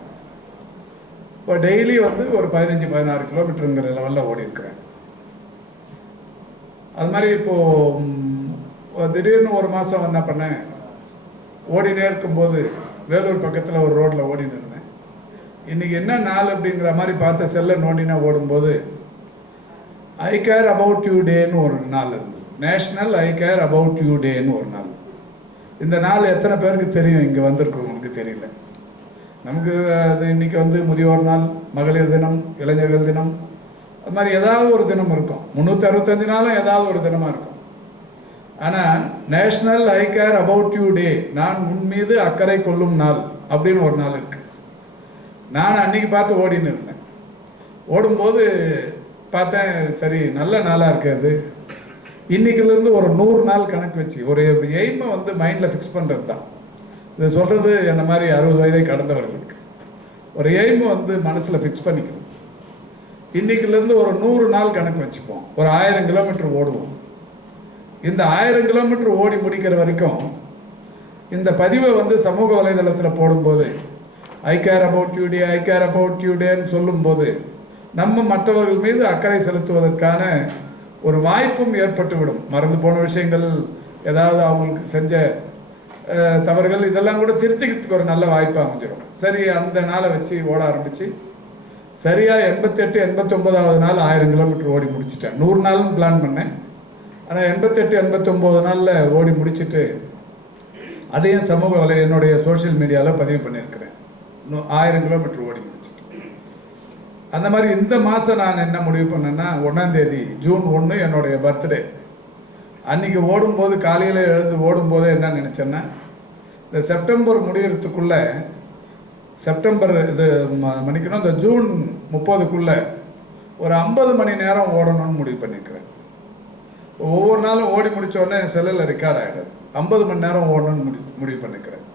இப்போ டெய்லி வந்து ஒரு 15-16 கிலோமீட்டருங்கிற லெவலில் ஓடி இருக்கிறேன். அது மாதிரி இப்போது திடீர்னு ஒரு மாதம் என்ன பண்ணேன், ஓடினே இருக்கும்போது வேலூர் பக்கத்தில் ஒரு ரோட்டில் ஓடின்னு இருந்தேன். இன்றைக்கி என்ன நாள் அப்படிங்கிற மாதிரி பார்த்த செல்லை நோண்டினா ஓடும்போது ஐ கேர் அபவுட் யூ டேன்னு ஒரு நாள் இருந்தது. National I care about you டேன்னு ஒரு நாள். இந்த நாள் எத்தனை பேருக்கு தெரியும்? இங்கே வந்திருக்கிறவங்களுக்கு தெரியல. நமக்கு அது இன்றைக்கி வந்து முதியோர் நாள், மகளிர் தினம், இளைஞர்கள் தினம், அது மாதிரி ஏதாவது ஒரு தினம் இருக்கும். 365 நாளும் ஏதாவது ஒரு தினமாக இருக்கும். ஆனால் national I care about you day, நான் உன் மீது அக்கறை கொள்ளும் நாள் அப்படின்னு ஒரு நாள் இருக்குது. நான் அன்றைக்கி பார்த்து ஓடின்னு இருந்தேன். ஓடும்போது பார்த்தேன், சரி நல்ல நாளாக இருக்கிறது. இன்றைக்கிலேருந்து ஒரு 100 நாள் கணக்கு வச்சு ஒரு எய்மை வந்து மைண்டில் ஃபிக்ஸ் பண்ணுறது தான். இதை சொல்கிறது என்ன மாதிரி 60 வயதை கடந்தவர்களுக்கு ஒரு எய்மை வந்து மனசில் ஃபிக்ஸ் பண்ணிக்கணும். இன்றைக்கிலேருந்து ஒரு 100 நாள் கணக்கு வச்சுப்போம். ஒரு 1000 கிலோமீட்டர் ஓடுவோம். இந்த 1000 கிலோமீட்டர் ஓடி முடிக்கிற வரைக்கும் இந்த பதிவை வந்து சமூக வலைதளத்தில் போடும்போது I care about you day, I care about you டேன்னு சொல்லும்போது நம்ம மற்றவர்கள் மீது அக்கறை செலுத்துவதற்கான ஒரு வாய்ப்பும் ஏற்பட்டுவிடும். மறந்து போன விஷயங்கள், ஏதாவது அவங்களுக்கு செஞ்ச தவறுகள், இதெல்லாம் கூட திருத்திக்கிறதுக்கு ஒரு நல்ல வாய்ப்பாக அமைஞ்சிடும். சரி, அந்த நாளை வச்சு ஓட ஆரம்பித்து சரியாக 88, 89வது நாள் 1000 கிலோமீட்டர் ஓடி முடிச்சிட்டேன். 100 நாள்னு பிளான் பண்ணேன். ஆனால் 88, 89 நாளில் ஓடி முடிச்சுட்டு அதையும் சமூக என்னுடைய சோஷியல் மீடியாவில் பதிவு பண்ணியிருக்கிறேன். 1000 கிலோமீட்டர் ஓடி முடிச்சுட்டு. அந்த மாதிரி இந்த மாதம் நான் என்ன முடிவு பண்ணேன்னா, 1ஆம் தேதி ஜூன் 1 என்னுடைய பர்த்டே. அன்றைக்கி ஓடும்போது காலையில் எழுந்து ஓடும்போது என்ன நினச்சேன்னா, இந்த செப்டம்பர் முடிகிறதுக்குள்ளே, செப்டம்பர் இது மன்னிக்கணும், இந்த ஜூன் 30க்குள்ளே ஒரு 50 மணி நேரம் ஓடணும்னு முடிவு பண்ணியிருக்கிறேன். ஒவ்வொரு நாளும் ஓடி முடித்தோடனே செல்லில் ரெக்கார்ட் ஆகிடுது. 50 மணி நேரம் ஓடணும்னு முடிவு பண்ணியிருக்கிறேன்.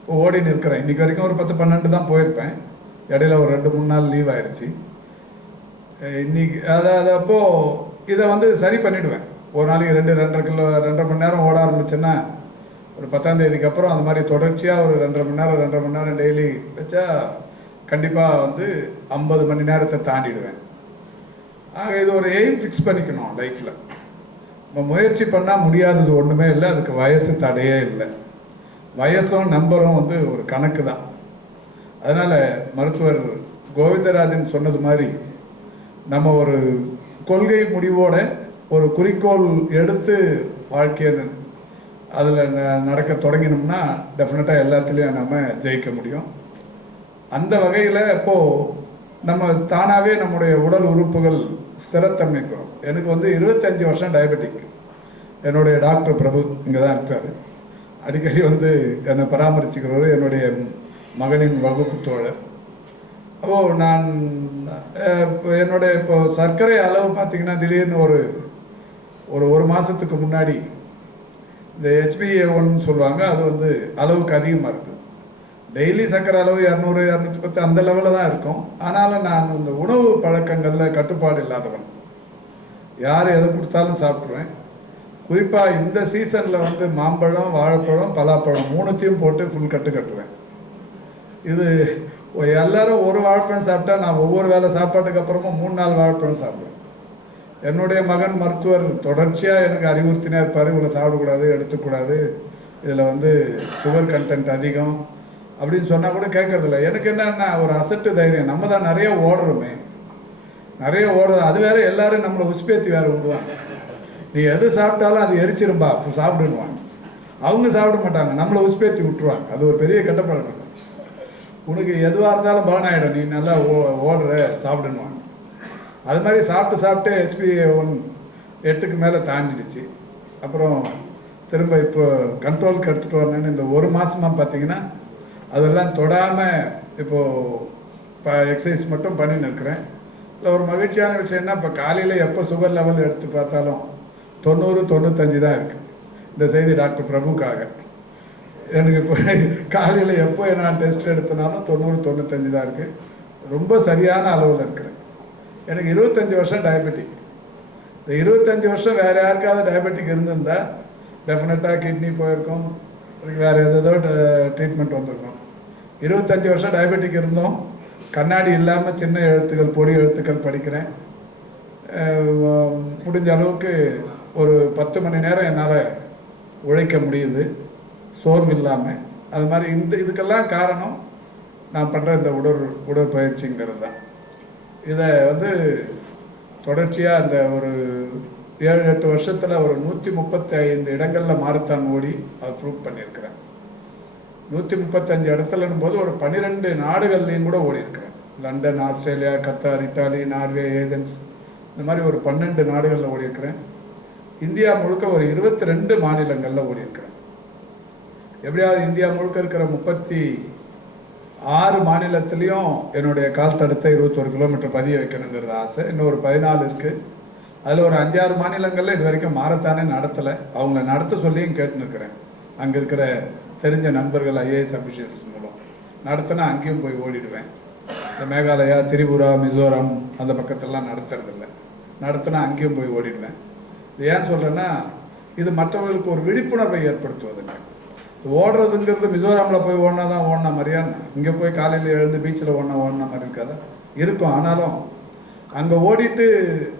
இப்போ ஓடின்னு இருக்கிறேன். இன்றைக்கி வரைக்கும் ஒரு 10-12 தான் போயிருப்பேன். இடையில ஒரு 2-3 நாள் லீவ் ஆயிடுச்சு. இன்றைக்கி அதாவது அப்போது இதை வந்து சரி பண்ணிவிடுவேன். ஒரு நாளைக்கு 2-2.5 மணி நேரம் ஓட ஆரம்பிச்சேன்னா ஒரு 10ஆம் தேதிக்கு அப்புறம் அந்த மாதிரி தொடர்ச்சியாக ஒரு 2.5 மணி நேரம் டெய்லி வச்சா கண்டிப்பாக வந்து 50 மணி நேரத்தை தாண்டிடுவேன். ஆக இது ஒரு எய்ம் ஃபிக்ஸ் பண்ணிக்கணும் லைஃப்பில். நம்ம முயற்சி பண்ணால் முடியாதது ஒன்றுமே இல்லை. அதுக்கு வயசு தடையே இல்லை. வயசும் நம்பரும் வந்து ஒரு கணக்கு தான். அதனால் மருத்துவர் கோவிந்தராஜன் சொன்னது மாதிரி நம்ம ஒரு கொள்கை முடிவோட ஒரு குறிக்கோள் எடுத்து வாழ்க்கையை அதில் நடக்க தொடங்கினோம்னா டெஃபினட்டாக எல்லாத்துலேயும் நம்ம ஜெயிக்க முடியும். அந்த வகையில் இப்போது நம்ம தானாகவே நம்முடைய உடல் உறுப்புகள் ஸ்திரத்தன்மைக்கிறோம். எனக்கு வந்து 25 வருஷம் டயபெட்டிக். என்னுடைய டாக்டர் பிரபு இங்கே தான் இருக்கார். அடிக்கடி வந்து என்னை பராமரிச்சுக்கிறவர் என்னுடைய மகனின் வகுப்பு தோழர். அப்போது நான் என்னுடைய இப்போ சர்க்கரை அளவு பார்த்திங்கன்னா திடீர்னு ஒரு மாதத்துக்கு முன்னாடி இந்த HbA1 சொல்லுவாங்க, அது வந்து அளவுக்கு அதிகமாக இருக்குது. டெய்லி சர்க்கரை அளவு 200, 210 அந்த லெவலில் தான் இருக்கும். ஆனாலும் நான் இந்த உணவு பழக்கங்களில் கட்டுப்பாடு இல்லாதவன். யார் எதை கொடுத்தாலும் சாப்பிட்ருவேன். குறிப்பாக இந்த சீசனில் வந்து மாம்பழம், வாழைப்பழம், பலாப்பழம் 3த்தையும் போட்டு ஃபுல் கட்டுவேன். இது எல்லோரும் ஒரு வாழைப்பழம் சாப்பிட்டா நான் ஒவ்வொரு வேளை சாப்பாட்டுக்கு அப்புறமும் 3-4 வாழைப்பழம் சாப்பிடுவேன். என்னுடைய மகன் மருத்துவர் தொடர்ச்சியாக எனக்கு அறிவுறுத்தினே இருப்பார், இவ்வளோ சாப்பிடக்கூடாது, எடுத்துக்கூடாது, இதில் வந்து சுகர் கண்டென்ட் அதிகம் அப்படின்னு சொன்னால் கூட கேட்கறதில்ல. எனக்கு என்னன்னா ஒரு அசட்டு தைரியம். நம்ம தான் நிறைய ஓடுறோமே, நிறைய ஓடுறது. அது வேறு எல்லோரும் நம்மளை உஸ்பேத்தி வேறு விடுவாங்க. நீ எது சாப்பிட்டாலும் அது எரிச்சிரும்பா, இப்போ சாப்பிடுன்னுவாங்க. அவங்க சாப்பிட மாட்டாங்க, நம்மளை உஸ்பேத்தி விட்டுருவாங்க. அது ஒரு பெரிய கெட்ட பழக்கம். உனக்கு எதுவாக இருந்தாலும் பர்ன் ஆகிடும், நீ நல்லா ஓடுற, சாப்பிடுன்னுவாங்க. அது மாதிரி சாப்பிட்டு HbA1 8க்கு மேலே தாண்டிடுச்சு. அப்புறம் திரும்ப இப்போ கண்ட்ரோலுக்கு எடுத்துகிட்டு வரணுன்னு இந்த ஒரு மாதமாக பார்த்தீங்கன்னா அதெல்லாம் தொடாமல் இப்போது எக்ஸசைஸ் மட்டும் பண்ணின்னு இருக்கிறேன். இல்லை ஒரு மகிழ்ச்சியான விஷயம்னா, இப்போ காலையில் எப்போ சுகர் லெவல் எடுத்து பார்த்தாலும் 90-95 தான் இருக்குது. இந்த செய்தி டாக்டர் பிரபுக்காக. எனக்கு இப்போ காலையில் எப்போ நான் டெஸ்ட் எடுத்தனாலும் 90-95 தான் இருக்குது. ரொம்ப சரியான அளவில் இருக்கிறேன். எனக்கு 25 வருஷம் டயபெட்டிக். இந்த 25 வருஷம் வேறு யாருக்காவது டயபெட்டிக் இருந்திருந்தால் டெஃபினட்டாக கிட்னி போயிருக்கோம், அதுக்கு வேறு ஏதோ ட்ரீட்மெண்ட் வந்திருக்கும். 25 வருஷம் டயபெட்டிக் இருந்தோம். கண்ணாடி இல்லாமல் சின்ன எழுத்துக்கள், பொடி எழுத்துக்கள் படிக்கிறேன். முடிஞ்ச அளவுக்கு ஒரு 10 மணி நேரம் என்னால் உழைக்க முடியுது சோர்வு இல்லாமல். அது மாதிரி இதுக்கெல்லாம் காரணம் நான் பண்ணுற இந்த உடற்பயிற்சிங்கிறது தான். இதை வந்து தொடர்ச்சியாக இந்த ஒரு 7-8 வருஷத்தில் ஒரு 135 இடங்களில் மாரத்தான் ஓடி அதை ப்ரூவ் பண்ணியிருக்கிறேன். 135 இடத்துலன்னும் போது ஒரு 12 நாடுகள்லேயும் கூட ஓடி இருக்கிறேன். London, Australia, Qatar, Italy, Norway, Athens, இந்த மாதிரி ஒரு 12 நாடுகளில் ஓடி இருக்கிறேன். இந்தியா முழுக்க ஒரு 22 மாநிலங்களில் ஓடி இருக்கிறேன். எப்படியாவது இந்தியா முழுக்க இருக்கிற 36 மாநிலத்திலையும் என்னுடைய கால் தடத்தை 21 கிலோமீட்டர் பதிய வைக்கணுங்கிறது ஆசை. இன்னும் ஒரு 14 இருக்குது. அதில் ஒரு 5-6 மாநிலங்களில் இது வரைக்கும் மாரத்தானே நடத்தலை. அவங்கள நடத்த சொல்லியும் கேட்டுன்னுக்கிறேன். அங்கே இருக்கிற தெரிஞ்ச நண்பர்கள் IAS அஃபிஷியல்ஸ் மூலம் நடத்தினா அங்கேயும் போய் ஓடிடுவேன். இந்த மேகாலயா, திரிபுரா, மிசோரம் அந்த பக்கத்தெல்லாம் நடத்துறதில்லை. நடத்தினா அங்கேயும் போய் ஓடிடுவேன். இது ஏன் சொல்கிறேன்னா, இது மற்றவர்களுக்கு ஒரு விழிப்புணர்வை ஏற்படுத்துவதுங்க. ஓடுறதுங்கிறது மிசோராமில் போய் ஓடினா தான் ஓடின மாதிரியான்னு இங்கே போய் காலையில் எழுந்து பீச்சில் ஓடின மாதிரி இருக்காதா? இருக்கும். ஆனாலும் அங்கே ஓடிட்டு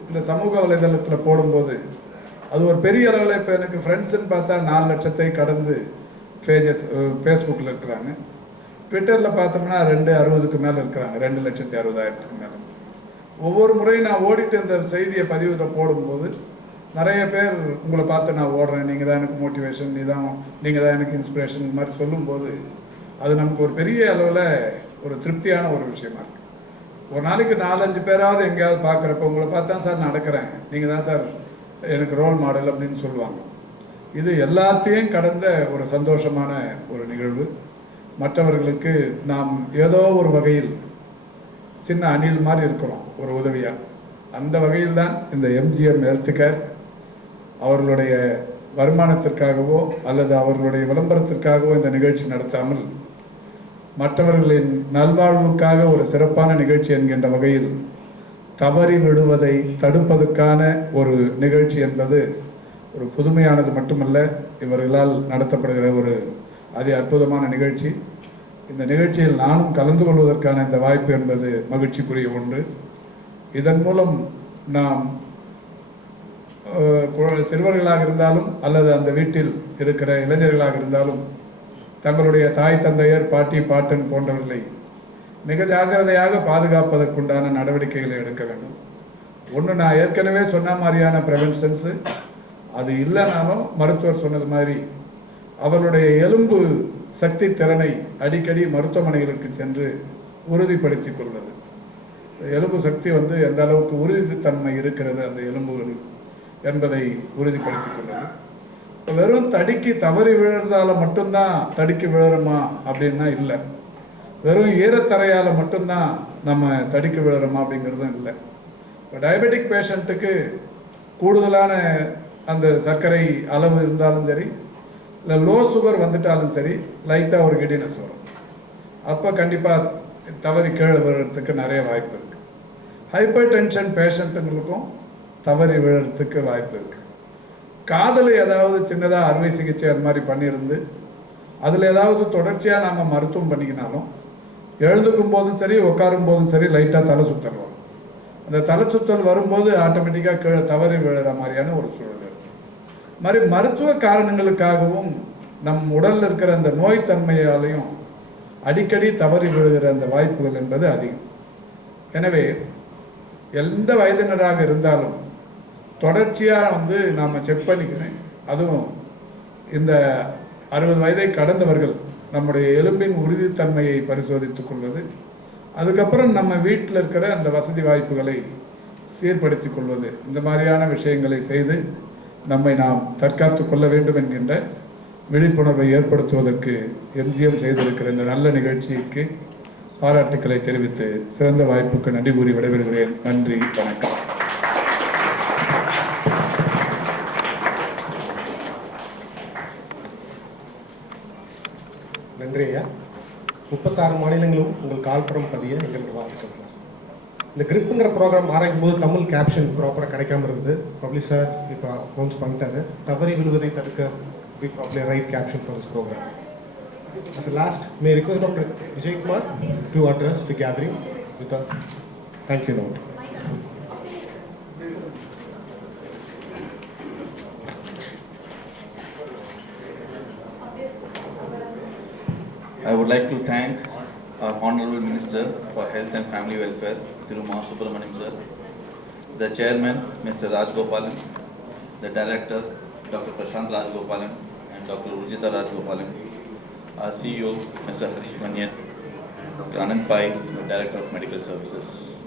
இந்த சமூக வலைதளத்தில் போடும்போது அது ஒரு பெரிய அளவில், இப்போ எனக்கு ஃப்ரெண்ட்ஸுன்னு பார்த்தா 4 லட்சத்தை கடந்து ஃபேஸ்புக்கில் இருக்கிறாங்க. ட்விட்டரில் பார்த்தோம்னா 260க்கு மேலே இருக்கிறாங்க, 2,60,000 மேலே. ஒவ்வொரு முறையும் நான் ஓடிட்டு இந்த செய்தியை பதிவில் போடும்போது நிறைய பேர் உங்களை பார்த்து நான் ஓடுறேன், நீங்கள் தான் எனக்கு மோட்டிவேஷன், நீங்கள் தான் எனக்கு இன்ஸ்பிரேஷன், இந்த மாதிரி சொல்லும்போது அது நமக்கு ஒரு பெரிய அளவில் ஒரு திருப்தியான ஒரு விஷயமா இருக்குது. ஒரு நாளைக்கு 4-5 பேராவது எங்கேயாவது பார்க்குறப்ப உங்களை பார்த்து தான் சார் நடக்கிறேன், நீங்கள் தான் சார் எனக்கு ரோல் மாடல் அப்படின்னு சொல்லுவாங்க. இது எல்லாத்தையும் கடந்த ஒரு சந்தோஷமான ஒரு நிகழ்வு. மற்றவர்களுக்கு நாம் ஏதோ ஒரு வகையில் சின்ன அணில் மாதிரி இருக்கிறோம், ஒரு உதவியாக. அந்த வகையில் தான் இந்த MGM Healthcare அவர்களுடைய வருமானத்திற்காகவோ அல்லது அவர்களுடைய விளம்பரத்திற்காகவோ இந்த நிகழ்ச்சி நடத்தாமல் மற்றவர்களின் நல்வாழ்வுக்காக ஒரு சிறப்பான நிகழ்ச்சி என்கின்ற வகையில் தவறி விடுவதை தடுப்பதற்கான ஒரு நிகழ்ச்சி என்பது ஒரு புதுமையானது மட்டுமல்ல, இவர்களால் நடத்தப்படுகிற ஒரு அதி அற்புதமான நிகழ்ச்சி. இந்த நிகழ்ச்சியில் நானும் கலந்து கொள்வதற்கான இந்த வாய்ப்பு என்பது மகிழ்ச்சிக்குரிய ஒன்று. இதன் மூலம் நாம் சிறுவர்களாக இருந்தாலும் அல்லது அந்த வீட்டில் இருக்கிற இளைஞர்களாக இருந்தாலும் தங்களுடைய தாய் தந்தையர், பாட்டி, பாட்டன் போன்றவர்களை மிக ஜாக்கிரதையாக பாதுகாப்பதற்குண்டான நடவடிக்கைகளை எடுக்க வேண்டும். ஒன்று, நான் ஏற்கனவே சொன்ன மாதிரியான ப்ரிவென்ஷன்ஸு அது இல்லைனாலும் மருத்துவர் சொன்னது மாதிரி அவர்களுடைய எலும்பு சக்தி திறனை அடிக்கடி மருத்துவமனைகளுக்கு சென்று உறுதிப்படுத்தி கொள்வது. எலும்பு சக்தி எந்த அளவுக்கு உறுதித்தன்மை இருக்கிறது அந்த எலும்புகளில் என்பதை உறுதிப்படுத்தி கொள்வது. வெறும் தடுக்கி தவறி விழுறதால மட்டும்தான் தடுக்கி விழுறோமா அப்படின்னா இல்லை. வெறும் ஈரத்தரையால் மட்டும்தான் நம்ம தடுக்கி விழுறோமா அப்படிங்கிறதும் இல்லை. இப்போ டயபெட்டிக் பேஷண்ட்டுக்கு கூடுதலான அந்த சர்க்கரை அளவு இருந்தாலும் சரி, இல்லை லோ சுகர் வந்துட்டாலும் சரி, லைட்டாக ஒரு கிடினஸ் வரும். அப்போ கண்டிப்பாக தவறி கீழே விழுறதுக்கு நிறைய வாய்ப்பு இருக்குது. ஹைப்பர் டென்ஷன் பேஷண்ட்டுங்களுக்கும் தவறி விழுறதுக்கு வாய்ப்பு இருக்குது. காதில் ஏதாவது சின்னதாக அறுவை சிகிச்சை அது மாதிரி பண்ணியிருந்து அதில் ஏதாவது தொடர்ச்சியாக நாம் மருத்துவம் பண்ணிக்கினாலும் எழுந்துக்கும் போதும் சரி, உட்காரும் போதும் சரி, லைட்டாக தலை சுத்தல் வரும். அந்த தலை சுத்தல் வரும்போது ஆட்டோமேட்டிக்காக கீழே தவறி விழுற மாதிரியான ஒரு சூழல் இருக்குது. மாதிரி மருத்துவ காரணங்களுக்காகவும் நம் உடலில் இருக்கிற அந்த நோய் தன்மையாலையும் அடிக்கடி தவறி விழுகிற அந்த வாய்ப்புகள் என்பது அதிகம். எனவே எந்த வயதினராக இருந்தாலும் தொடர்ச்சியாக நாம் செக் பண்ணிக்கணும். அதுவும் இந்த 60 வயதை கடந்தவர்கள் நம்முடைய எலும்பின் உறுதித்தன்மையை பரிசோதித்துக் கொள்வது, அதுக்கப்புறம் நம்ம வீட்டில் இருக்கிற அந்த வசதி வாய்ப்புகளை சீர்படுத்தி கொள்வது, இந்த மாதிரியான விஷயங்களை செய்து நம்மை நாம் தற்காத்து கொள்ள வேண்டும் என்கின்ற விழிப்புணர்வை ஏற்படுத்துவதற்கு MGM செய்திருக்கிற இந்த நல்ல நிகழ்ச்சிக்கு பாராட்டுக்களை தெரிவித்து சிறந்த வாய்ப்புக்கு நன்றி கூறி விடைபெறுகிறேன். நன்றி, வணக்கம். நன்றி ஐயா. 36 மாநிலங்களும் உங்கள் கால்புறம் பதிய எங்களோட வாழ்த்துக்கள் சார். இந்த கிரிப்புங்கிற ப்ரோக்ராம் ஆரம்பிக்கும் போது தமிழ் கேப்ஷன் ப்ராப்பராக கிடைக்காம இருந்து ப்ராப்ளி சார் இப்போ அனௌன்ஸ் பண்ணிட்டாரு. தவறி விழுவதை தடுக்க we probably write caption for this program. As a last, may I request Dr. Vijay Kumar to address the gathering with a thank you note. I would like to thank our Honourable Minister for Health and Family Welfare, Thiruma Subramaniam sir, the Chairman, Mr. Rajgopalan, the Director, Dr. Prashant Rajgopalan and Dr. Rujita Rajgopalan, our CEO, Mr. Harish Manyan, Dr. Anand Pai, the Director of Medical Services.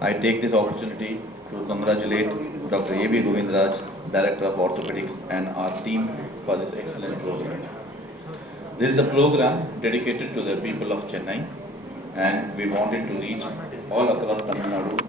I take this opportunity to congratulate Dr. A.B. Govindraj, Director of Orthopedics, and our team for this excellent program. This is the program dedicated to the people of Chennai, and we wanted to reach all across Tamilnadu